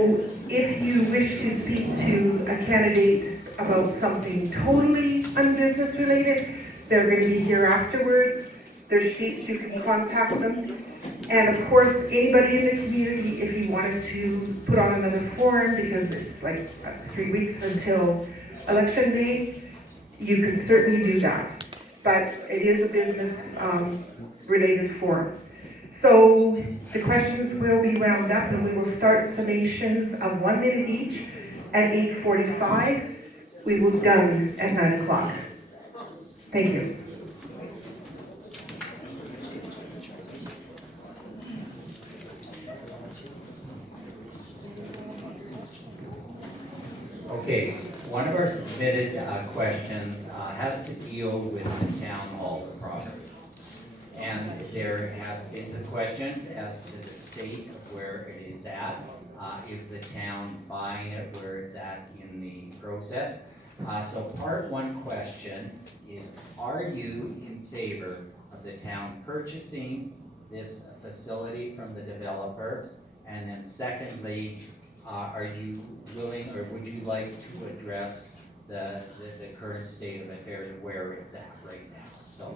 So if you wish to speak to a candidate about something totally unbusiness related, they're going to be here afterwards. There's sheets, you can contact them. And of course, anybody in the community, if you wanted to put on another forum, because it's like 3 weeks until election day, you can certainly do that. But it is a business related forum. So the questions will be wound up and we will start summations of 1 minute each at 8:45. We will be done at 9 o'clock. Thank you. Okay, one of our submitted questions has to deal with the town hall, the property. And there have been the questions as to the state of where it is at. Is the town buying it where it's at in the process? So part one question is, are you in favor of the town purchasing this facility from the developer? And then secondly, are you willing, or would you like to address the current state of affairs of where it's at right now? So,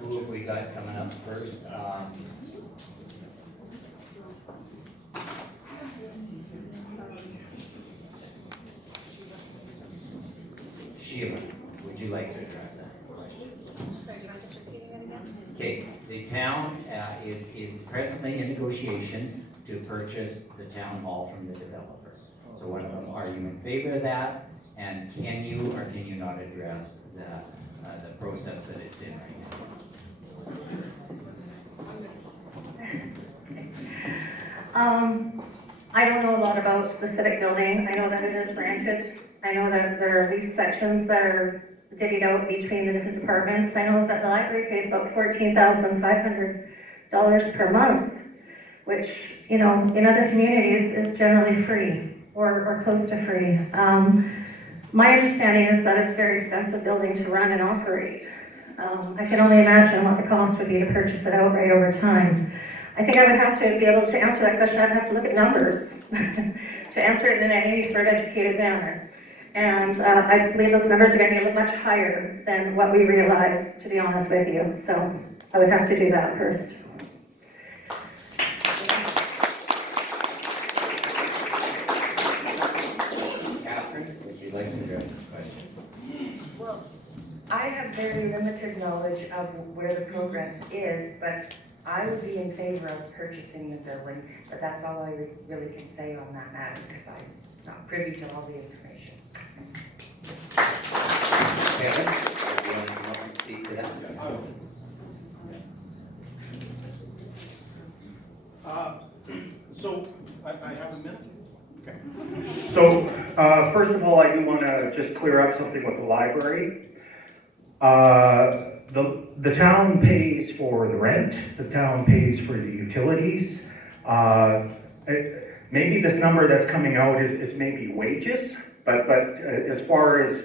who have we got coming up first? Sheila, would you like to address that question? Sorry, do you mind just repeating it again? Okay, the town is presently in negotiations to purchase the town hall from the developers. So one of them, are you in favor of that? And can you or can you not address the process that it's in right now? I don't know a lot about the civic building. I know that it is rented. I know that there are lease sections that are divvied out between the different departments. I know that the library pays about $14,500 per month, which, you know, in other communities is generally free or close to free. My understanding is that it's a very expensive building to run and operate. I can only imagine what the cost would be to purchase it outright over time. I think I would have to be able to answer that question. I'd have to look at numbers to answer it in any sort of educated manner. And I believe those numbers are going to be much higher than what we realize, to be honest with you. So I would have to do that first. Catherine, would you like to address this question? Well, I have very limited knowledge of where the progress is, but I would be in favor of purchasing the building, but that's all I really can say on that matter because I'm not privy to all the information. Kevin, do you want to come up and speak to that? So, I have a minute? Okay. So, first of all, I do want to just clear up something with the library. The town pays for the rent, the town pays for the utilities. Maybe this number that's coming out is maybe wages, but as far as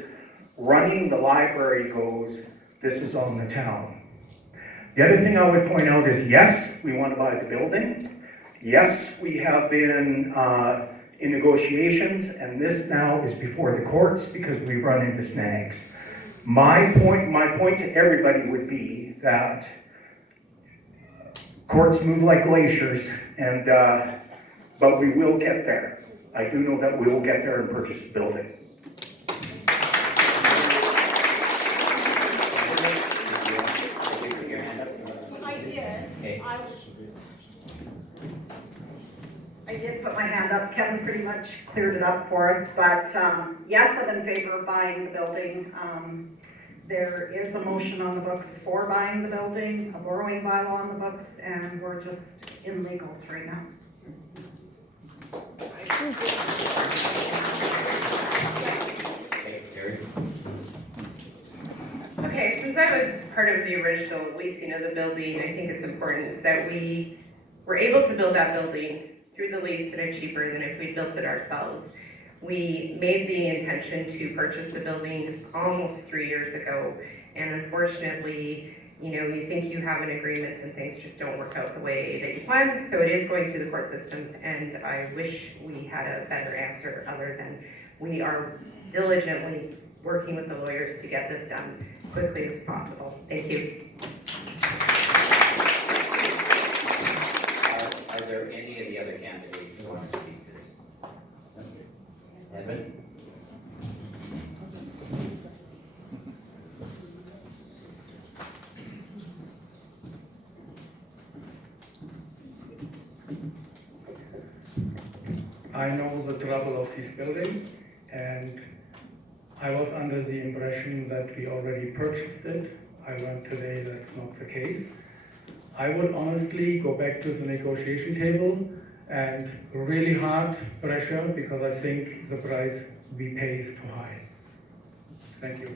running the library goes, this is on the town. The other thing I would point out is, yes, we want to buy the building. Yes, we have been in negotiations, and this now is before the courts because we run into snags. My point to everybody would be that courts move like glaciers, and but we will get there. I do know that we will get there and purchase the building. I did put my hand up. Kevin pretty much cleared it up for us, but yes, I'm in favor of buying the building. There is a motion on the books for buying the building, a borrowing bylaw on the books, and we're just in legals right now. Okay, since I was part of the original leasing of the building, I think it's important that we were able to build that building through the lease at a cheaper than if we built it ourselves. We made the intention to purchase the building almost 3 years ago, and unfortunately, you think you have an agreement and things just don't work out the way that you planned. So it is going through the court systems, and I wish we had a better answer other than we are diligently working with the lawyers to get this done quickly as possible. Thank you. Are there any of the other candidates who want to speak to this? Edmund? I know the trouble of this building, and I was under the impression that we already purchased it. I learned today that's not the case. I would honestly go back to the negotiation table and really hard pressure, because I think the price we pay is too high. Thank you.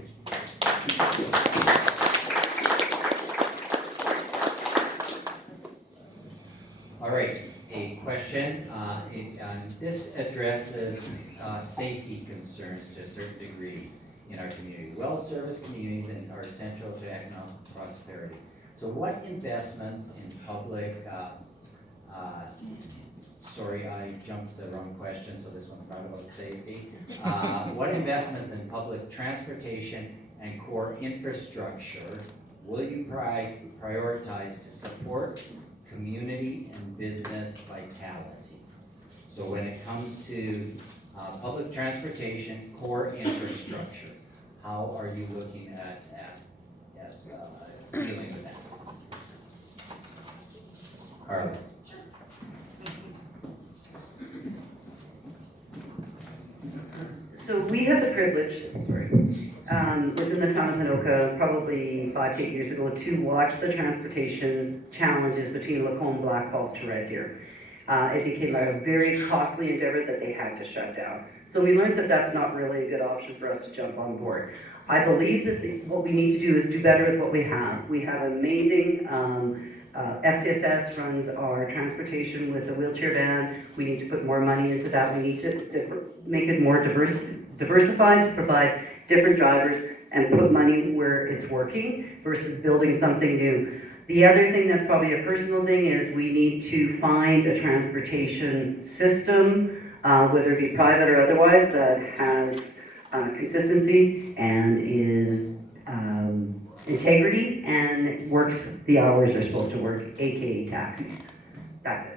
All right, a question. This addresses safety concerns to a certain degree in our community. Well-serviced communities are essential to economic prosperity. So what investments in public, sorry, I jumped the wrong question, so this one's not about safety. What investments in public transportation and core infrastructure will you prioritize to support community and business vitality? So when it comes to public transportation, core infrastructure, how are you looking at dealing with that? Carla. So we have the privilege, within the town of Ponoka, probably 5 to 8 years ago, to watch the transportation challenges between Lacombe, Black Falls to Red Deer. It became a very costly endeavor that they had to shut down. So we learned that that's not really a good option for us to jump on board. I believe that what we need to do is do better with what we have. We have amazing, FCSS runs our transportation with a wheelchair van. We need to put more money into that. We need to make it more diversified, to provide different drivers and put money where it's working versus building something new. The other thing that's probably a personal thing is we need to find a transportation system, whether it be private or otherwise, that has consistency and is integrity and works the hours they're supposed to work, aka taxis. That's it.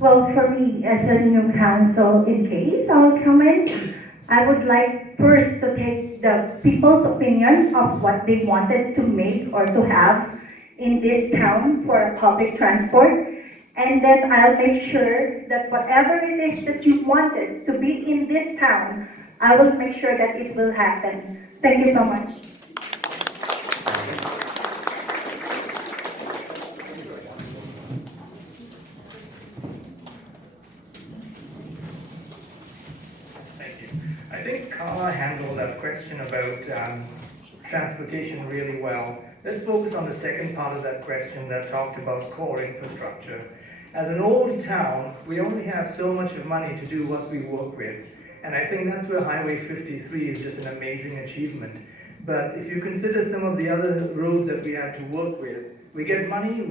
Well, for me, as a new council, in case I'll comment, I would like first to take the people's opinion of what they wanted to make or to have in this town for a public transport. And then I'll make sure that whatever it is that you wanted to be in this town, I will make sure that it will happen. Thank you so much. Thank you. I think Carla handled that question about transportation really well. Let's focus on the second part of that question that talked about core infrastructure. As an old town, we only have so much of money to do what we work with. And I think that's where Highway 53 is just an amazing achievement. But if you consider some of the other roads that we have to work with, we get money,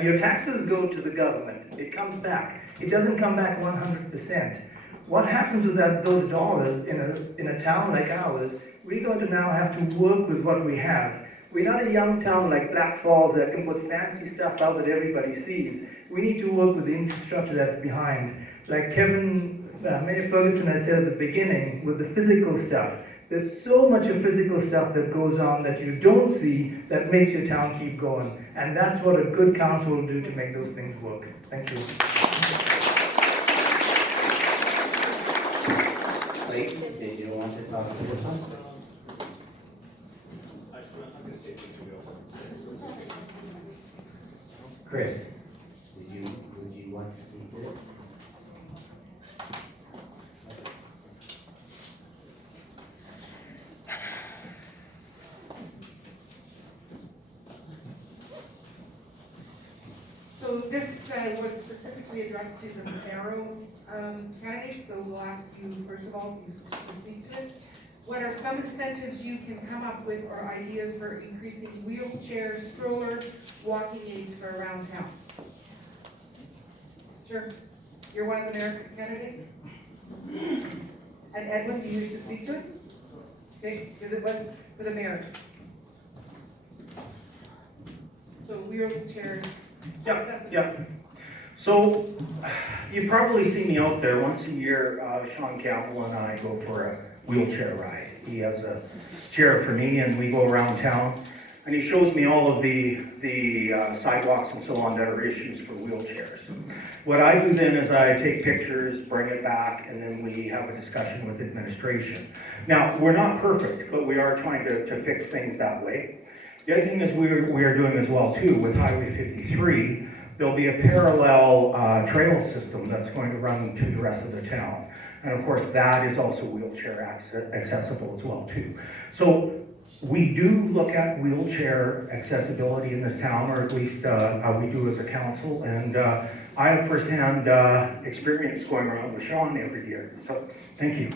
your taxes go to the government. It comes back. It doesn't come back 100%. What happens with those dollars in a town like ours? We're going to now have to work with what we have. We're not a young town like Black Falls that can put fancy stuff out that everybody sees. We need to work with the infrastructure that's behind. Like Mayor Ferguson had said at the beginning, with the physical stuff. There's so much of physical stuff that goes on that you don't see that makes your town keep going. And that's what a good council will do to make those things work. Thank you. Clayton, did you want to talk to this one? Chris, would you want to speak to this? So So this was specifically addressed to the Marrow candidates, so we'll ask you, first of all, if you to speak to it. What are some incentives you can come up with or ideas for increasing wheelchair, stroller, walking aids for around town? Sure. You're one of the mayor candidates? And Edwin, do you wish to speak to it? Okay, because it was for the mayors. So wheelchairs. Yep. So, you probably see me out there once a year. Sean Campbell and I go for a wheelchair ride. He has a chair for me, and we go around town. And he shows me all of the sidewalks and so on that are issues for wheelchairs. What I do then is I take pictures, bring it back, and then we have a discussion with administration. Now, we're not perfect, but we are trying to fix things that way. The other thing is we are doing as well too with Highway 53. There'll be a parallel trail system that's going to run to the rest of the town. And of course, that is also wheelchair accessible as well too. So we do look at wheelchair accessibility in this town, or at least we do as a council. And I have firsthand experience going around with Sean every year. So thank you.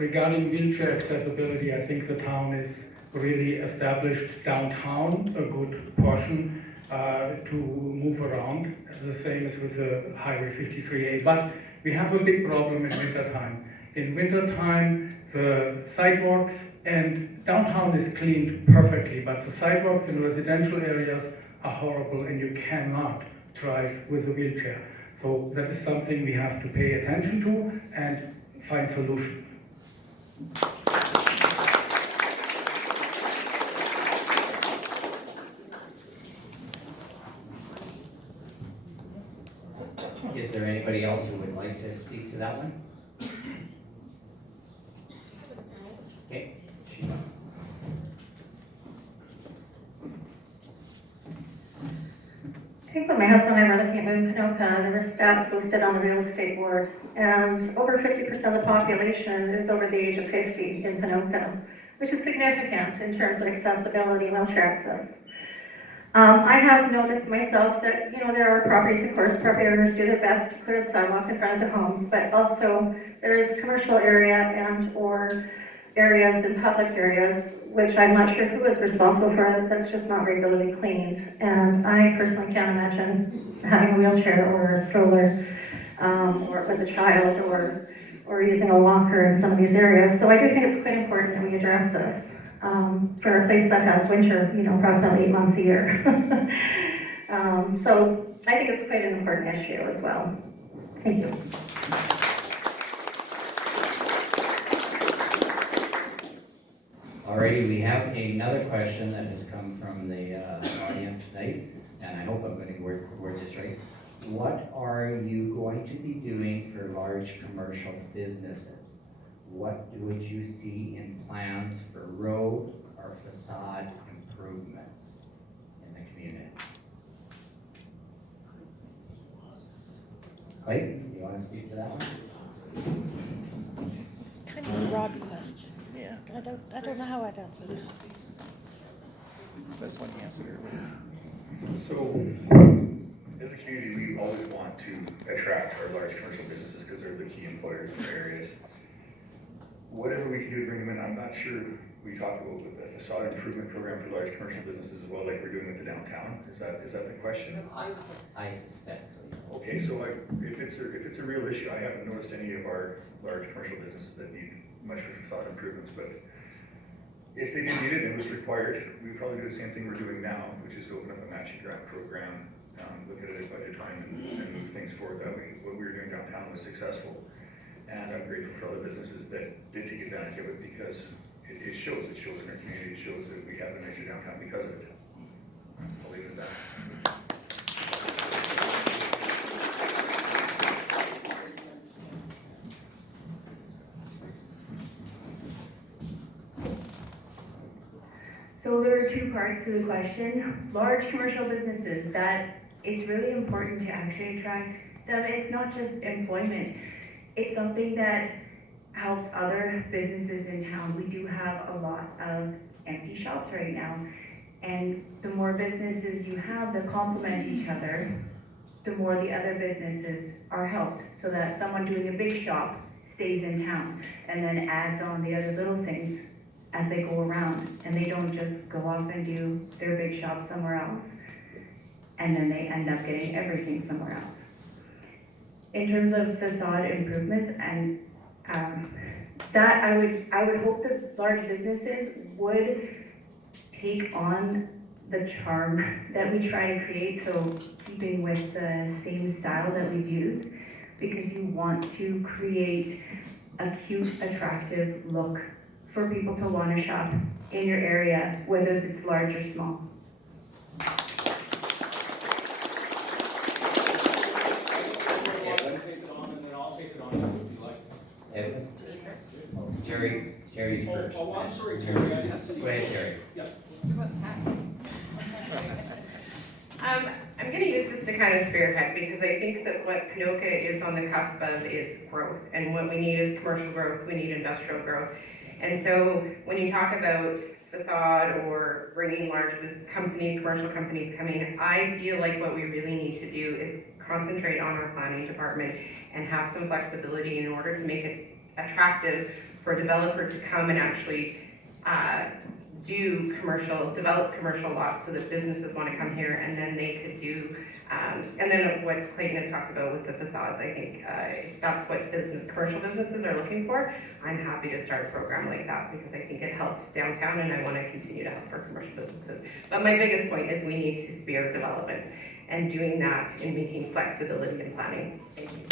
Regarding wheelchair accessibility, I think the town is really established downtown, a good portion to move around, the same as with the Highway 53A. But we have a big problem in wintertime. In wintertime, the sidewalks and downtown is cleaned perfectly, but the sidewalks in residential areas are horrible and you cannot drive with a wheelchair. So that is something we have to pay attention to and find solutions. Is there anybody else who would like to speak to that one? Okay, Sheila. I think when my husband and I were looking at moving Ponoka, there were stats listed on the real estate board, and over 50% of the population is over the age of 50 in Ponoka, which is significant in terms of accessibility, wheelchair access. I have noticed myself that, there are properties, of course, property owners do their best to clear the sidewalk in front of their homes, but also there is commercial area and or areas in public areas, which I'm not sure who is responsible for, that's just not regularly cleaned. And I personally can't imagine having a wheelchair or a stroller, or with a child, or using a walker in some of these areas. So I do think it's quite important that we address this. For a place that has winter, approximately 8 months a year. So I think it's quite an important issue as well. Thank you. Alrighty, we have another question that has come from the audience tonight, and I hope I'm going to word this right. What are you going to be doing for large commercial businesses? What would you see in plans for road or facade improvements in the community? Clayton, do you want to speak to that one? Kind of a broad question. Yeah, I don't know how I'd answer it. That's one answer. So, as a community, we always want to attract our large commercial businesses because they're the key employers in their areas. Whatever we can do to bring them in, I'm not sure. We talked about the facade improvement program for large commercial businesses as well, like we're doing with the downtown. Is that the question? I suspect so. Okay, so if it's a real issue, I haven't noticed any of our large commercial businesses that need much for facade improvements, but if they did need it and it was required, we would probably do the same thing we're doing now, which is to open up a matching grant program, look at it at budget time and move things forward that way. What we were doing downtown was successful, and I'm grateful for other businesses that did take advantage of it because it shows in our community, it shows that we have a nicer downtown because of it. I'll leave it at that. So there are two parts to the question. Large commercial businesses, that it's really important to actually attract them. It's not just employment. It's something that helps other businesses in town. We do have a lot of empty shops right now. And the more businesses you have that complement each other, the more the other businesses are helped, so that someone doing a big shop stays in town and then adds on the other little things as they go around, and they don't just go off and do their big shop somewhere else, and then they end up getting everything somewhere else. In terms of facade improvements, and that I would hope that large businesses would take on the charm that we try to create, so keeping with the same style that we've used, because you want to create a cute, attractive look for people to want to shop in your area, whether it's large or small. Terry's first. Oh, I'm sorry, Terry, I didn't see you. Go ahead, Terry. Yeah. I'm gonna use this to kind of spearhead, because I think that what Ponoka is on the cusp of is growth, and what we need is commercial growth, we need industrial growth. And so when you talk about facade or bringing large companies, commercial companies coming, I feel like what we really need to do is concentrate on our planning department and have some flexibility in order to make it attractive for a developer to come and actually develop commercial lots so that businesses want to come here, and then they could do, and then what Clayton had talked about with the facades, I think that's what commercial businesses are looking for. I'm happy to start a program like that because I think it helped downtown, and I want to continue to help for commercial businesses. But my biggest point is we need to spear development, and doing that in making flexibility in planning. Thank you.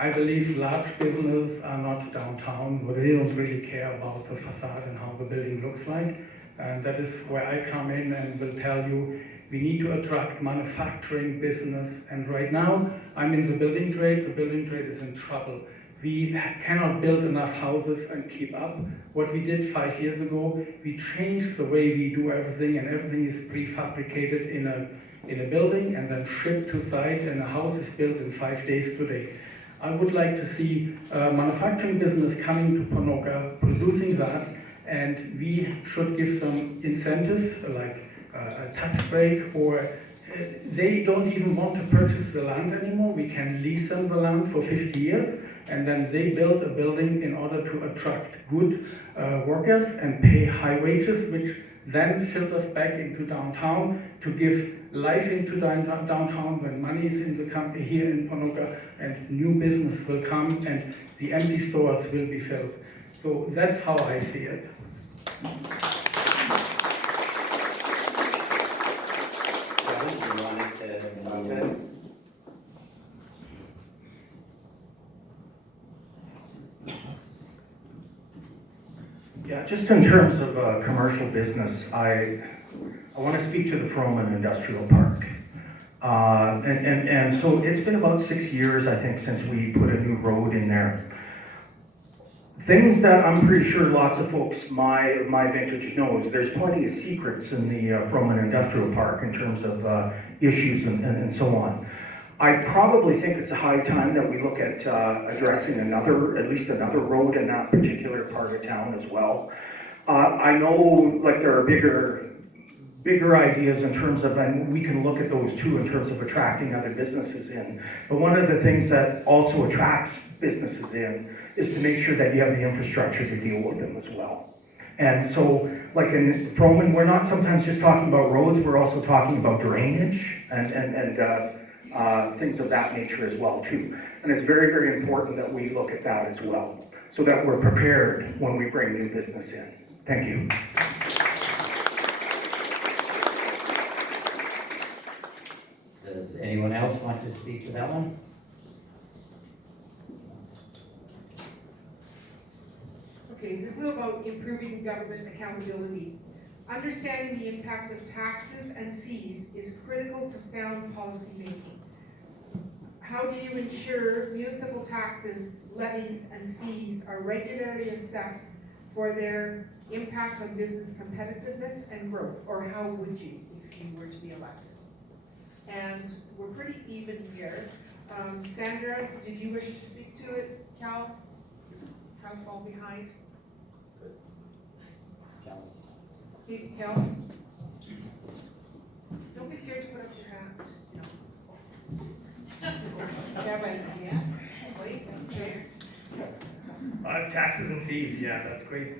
I believe large businesses are not downtown, but they don't really care about the facade and how the building looks like. And that is where I come in and will tell you, we need to attract manufacturing business. And right now, I'm in the building trade. The building trade is in trouble. We cannot build enough houses and keep up. What we did 5 years ago, we changed the way we do everything, and everything is prefabricated in a building and then shipped to site, and a house is built in 5 days today. I would like to see manufacturing business coming to Ponoka, producing that, and we should give some incentives like a tax break, or they don't even want to purchase the land anymore. We can lease them the land for 50 years, and then they build a building in order to attract good workers and pay high wages, which then filters back into downtown to give life into downtown when money is in the company here in Ponoka, and new business will come and the empty stores will be filled. So that's how I see it. Yeah, just in terms of commercial business, I want to speak to the Froman Industrial Park. And so it's been about 6 years, I think, since we put a new road in there. Things that I'm pretty sure lots of folks my vintage knows, there's plenty of secrets in the Froman Industrial Park in terms of issues and so on. I probably think it's a high time that we look at addressing at least another road in that particular part of town as well. I know like there are bigger ideas in terms of, and we can look at those too in terms of attracting other businesses in. But one of the things that also attracts businesses in is to make sure that you have the infrastructure to deal with them as well. And so, like in Froman, we're not sometimes just talking about roads, we're also talking about drainage and things of that nature as well too. And it's very, very important that we look at that as well, so that we're prepared when we bring new business in. Thank you. Does anyone else want to speak to that one? Okay, this is about improving government accountability. Understanding the impact of taxes and fees is critical to sound policy making. How do you ensure municipal taxes, levies, and fees are regularly assessed for their impact on business competitiveness and growth? Or how would you if you were to be elected? And we're pretty even here. Sandra, did you wish to speak to it? Cal? Cal fall behind? Cal? Don't be scared to put up your hand. Kevin, yeah? Wait, okay. Taxes and fees, yeah, that's great.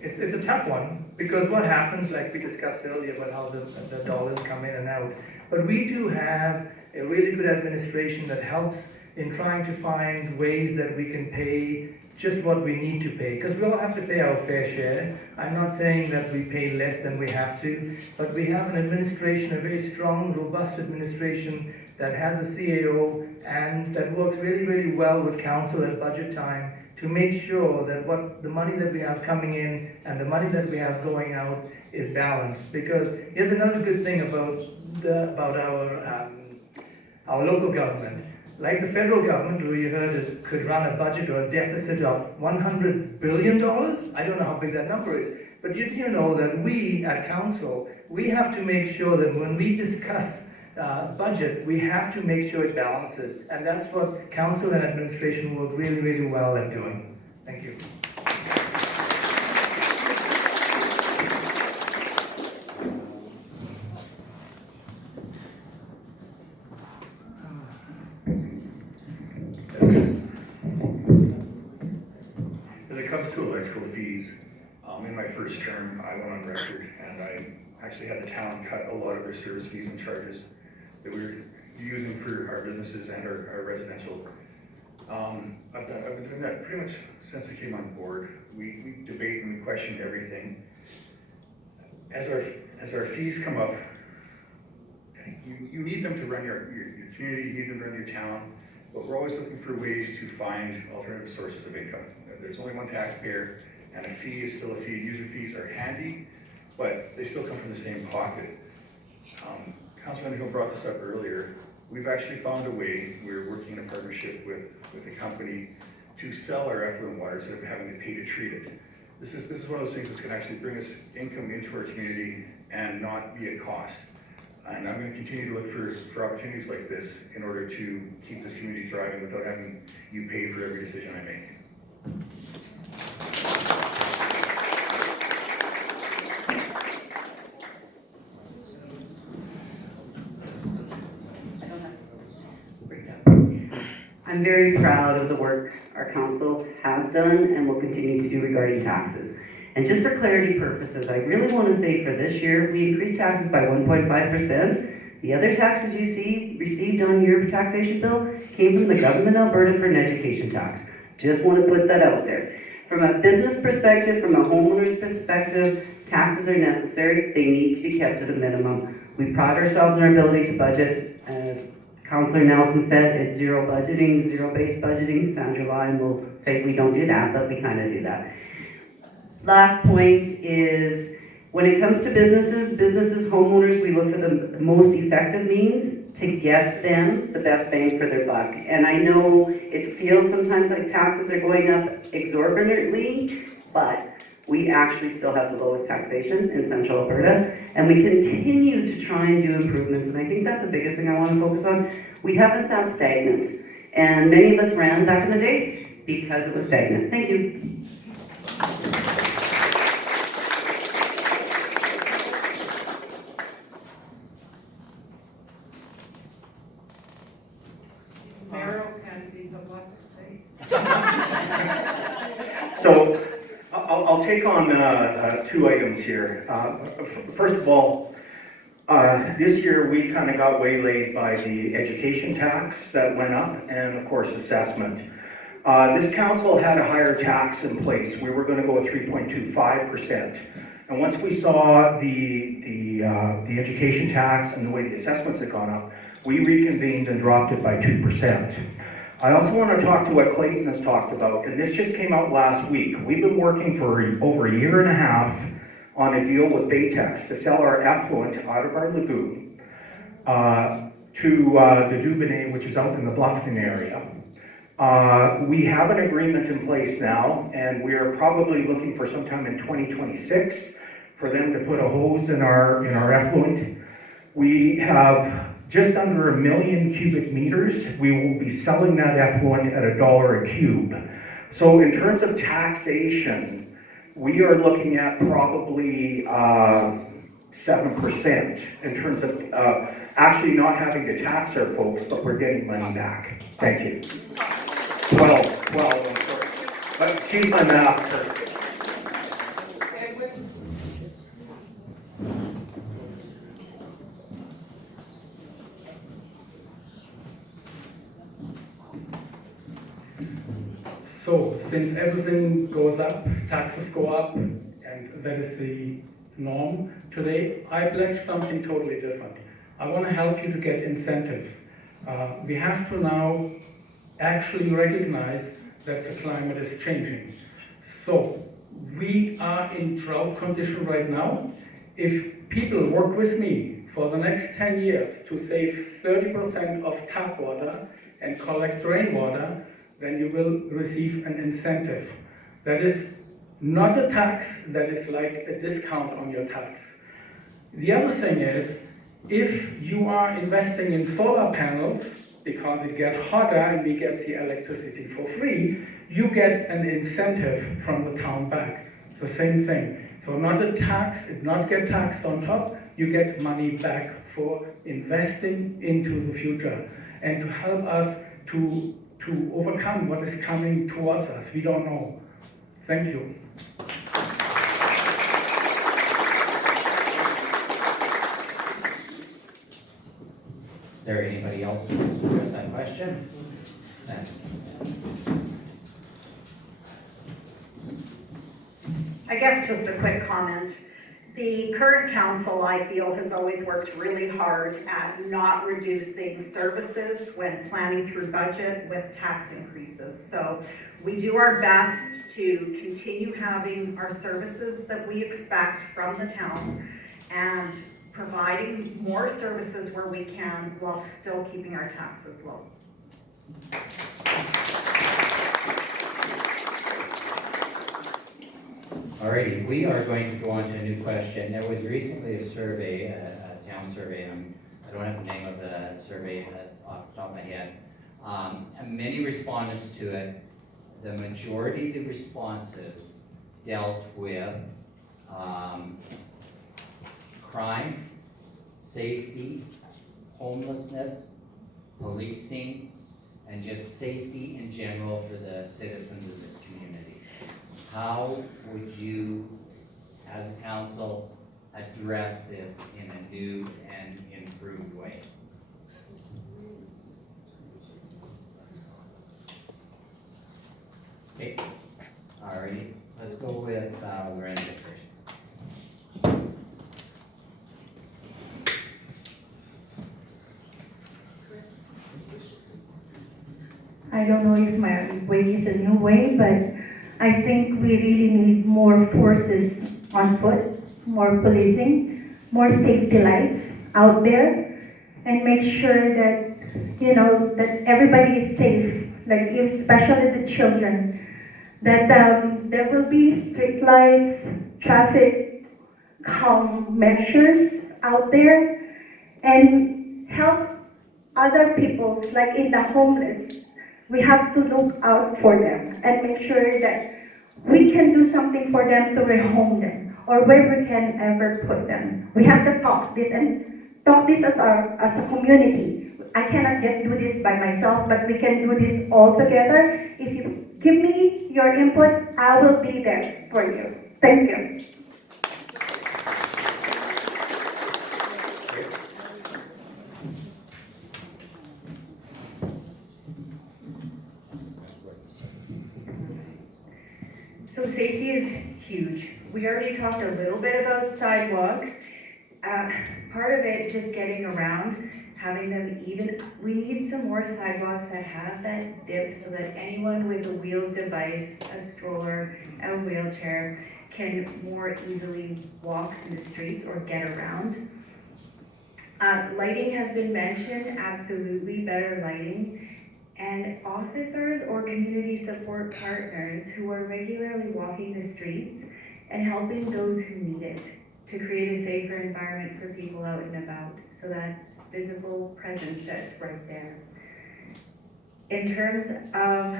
It's a tough one, because what happens, like we discussed earlier about how the dollars come in and out, but we do have a really good administration that helps in trying to find ways that we can pay just what we need to pay, because we all have to pay our fair share. I'm not saying that we pay less than we have to, but we have an administration, a very strong, robust administration that has a CAO and that works really, really well with council at budget time to make sure that what the money that we have coming in and the money that we have going out is balanced. Because here's another good thing about our local government. Like the federal government, who you heard could run a budget or a deficit of $100 billion. I don't know how big that number is. But you know that we at council, we have to make sure that when we discuss budget, we have to make sure it balances. And that's what council and administration work really, really well at doing. Thank you. When it comes to electrical fees, in my first term, I went on record and I actually had the town cut a lot of their service fees and charges that we were using for our businesses and our residential. I've been doing that pretty much since I came on board. We debate and we question everything. As our fees come up, you need them to run your community, you need them to run your town, but we're always looking for ways to find alternative sources of income. There's only one taxpayer, and a fee is still a fee. User fees are handy, but they still come from the same pocket. Councilman Hill brought this up earlier. We've actually found a way, we're working in a partnership with a company to sell our effluent water instead of having to pay to treat it. This is one of those things that's going to actually bring us income into our community and not be a cost. And I'm going to continue to look for opportunities like this in order to keep this community thriving without having you pay for every decision I make. I'm very proud of the work our council has done and will continue to do regarding taxes. And just for clarity purposes, I really want to say for this year, we increased taxes by 1.5%. The other taxes you see received on your taxation bill came from the government of Alberta for an education tax. Just want to put that out there. From a business perspective, from a homeowner's perspective, taxes are necessary. They need to be kept at a minimum. We pride ourselves in our ability to budget. As Councillor Nelson said, it's zero budgeting, zero-based budgeting. Sandra Lyon will say we don't do that, but we kind of do that. Last point is, when it comes to businesses, homeowners, we look for the most effective means to get them the best bang for their buck. And I know it feels sometimes like taxes are going up exorbitantly, but we actually still have the lowest taxation in Central Alberta, and we continue to try and do improvements, and I think that's the biggest thing I want to focus on. We haven't sat stagnant, and many of us ran back in the day because it was stagnant. Thank you. Narrow candidates have lots to say. So I'll take on two items here. First of all, this year we kind of got waylaid by the education tax that went up and of course assessment. This council had a higher tax in place. We were going to go with 3.25%. And once we saw the education tax and the way the assessments had gone up, we reconvened and dropped it by 2%. I also want to talk to what Clayton has talked about, and this just came out last week. We've been working for over a year and a half on a deal with Baytex to sell our effluent out of our lagoon to the Dubonnet, which is out in the Bluffton area. We have an agreement in place now, and we are probably looking for sometime in 2026 for them to put a hose in our effluent. We have just under 1 million cubic meters. We will be selling that effluent at $1 a cube. So in terms of taxation, we are looking at probably 7% in terms of actually not having to tax our folks, but we're getting money back. Thank you. 12, I'm sorry. But choose my math person. So, since everything goes up, taxes go up, and that is the norm today, I pledge something totally different. I want to help you to get incentives. We have to now actually recognize that the climate is changing. So, we are in drought condition right now. If people work with me for the next 10 years to save 30% of tap water and collect rainwater, then you will receive an incentive. That is not a tax, that is like a discount on your tax. The other thing is, if you are investing in solar panels, because it gets hotter and we get the electricity for free, you get an incentive from the town back. It's the same thing. So not a tax, it not get taxed on top, you get money back for investing into the future and to help us to overcome what is coming towards us. We don't know. Thank you. Is there anybody else who wants to address that question? I guess just a quick comment. The current council, I feel, has always worked really hard at not reducing services when planning through budget with tax increases. So we do our best to continue having our services that we expect from the town and providing more services where we can while still keeping our taxes low. Alrighty, we are going to go on to a new question. There was recently a survey, a town survey, I don't have the name of the survey off the top of my head. And many respondents to it, the majority of the responses dealt with crime, safety, homelessness, policing, and just safety in general for the citizens of this community. How would you, as a council, address this in a new and improved way? Okay, alrighty, let's go with Lorenzo first. I don't know if my way is a new way, but I think we really need more forces on foot, more policing, more safety lights out there, and make sure that, you know, that everybody is safe, like especially the children, that there will be street lights, traffic calm measures out there, and help other people, like in the homeless. We have to look out for them and make sure that we can do something for them to rehome them or where we can ever put them. We have to talk this as a community. I cannot just do this by myself, but we can do this all together. If you give me your input, I will be there for you. Thank you. So safety is huge. We already talked a little bit about sidewalks. Part of it, just getting around, having them even, we need some more sidewalks that have that dip so that anyone with a wheeled device, a stroller, a wheelchair, can more easily walk in the streets or get around. Lighting has been mentioned, absolutely better lighting. And officers or community support partners who are regularly walking the streets and helping those who need it to create a safer environment for people out and about, so that visible presence that's right there. In terms of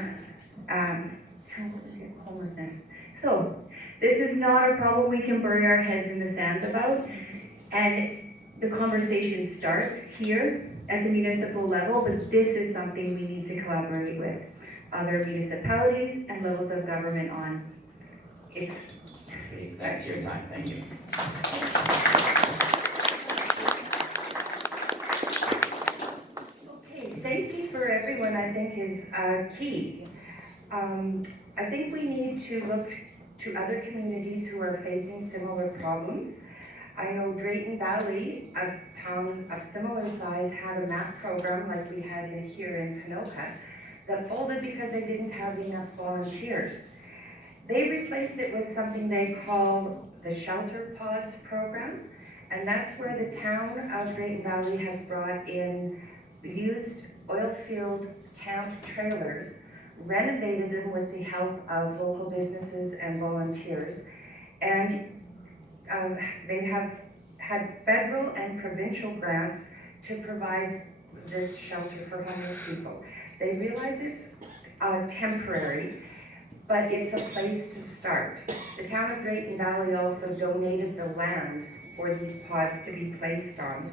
homelessness, so this is not a problem we can bury our heads in the sand about, and the conversation starts here at the municipal level, but this is something we need to collaborate with other municipalities and levels of government on. It's Okay, that's your time, thank you. Okay, safety for everyone, I think, is key. I think we need to look to other communities who are facing similar problems. I know Drayton Valley, a town of similar size, had a MAP program like we had here in Ponoka that folded because they didn't have enough volunteers. They replaced it with something they call the Shelter Pods program, and that's where the town of Drayton Valley has brought in used oil field camp trailers, renovated them with the help of local businesses and volunteers, and they have had federal and provincial grants to provide this shelter for homeless people. They realize it's temporary, but it's a place to start. The town of Drayton Valley also donated the land for these pods to be placed on.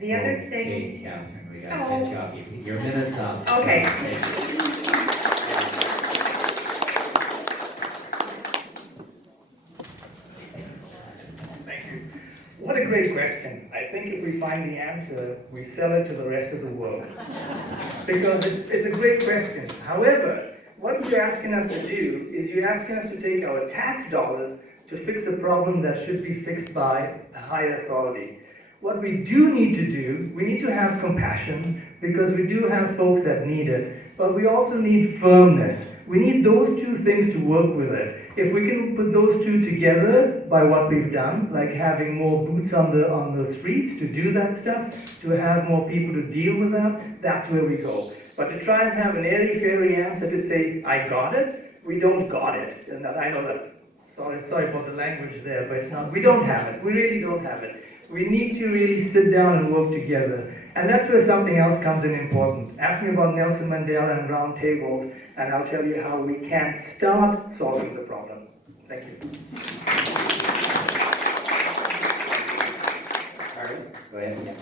The other thing... Okay, Catherine, we gotta finish off. Your minute's up. Okay. Thank you. What a great question. I think if we find the answer, we sell it to the rest of the world. Because it's a great question. However, what you're asking us to do is you're asking us to take our tax dollars to fix a problem that should be fixed by a higher authority. What we do need to do, we need to have compassion because we do have folks that need it, but we also need firmness. We need those two things to work with it. If we can put those two together by what we've done, like having more boots on the streets to do that stuff, to have more people to deal with that, that's where we go. But to try and have an airy-fairy answer to say, I got it, we don't got it. And I know that's, sorry about the language there, but it's not, we don't have it. We really don't have it. We need to really sit down and work together. And that's where something else comes in important. Ask me about Nelson Mandela and round tables, and I'll tell you how we can start solving the problem. Thank you. All right, go ahead.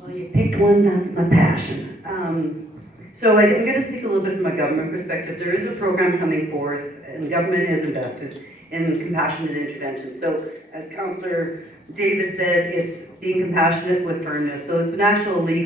Well, you picked one, that's my passion. So I'm going to speak a little bit from a government perspective. There is a program coming forth, and government is invested in compassionate intervention. So as Councillor David said, it's being compassionate with firmness. So it's an actual legal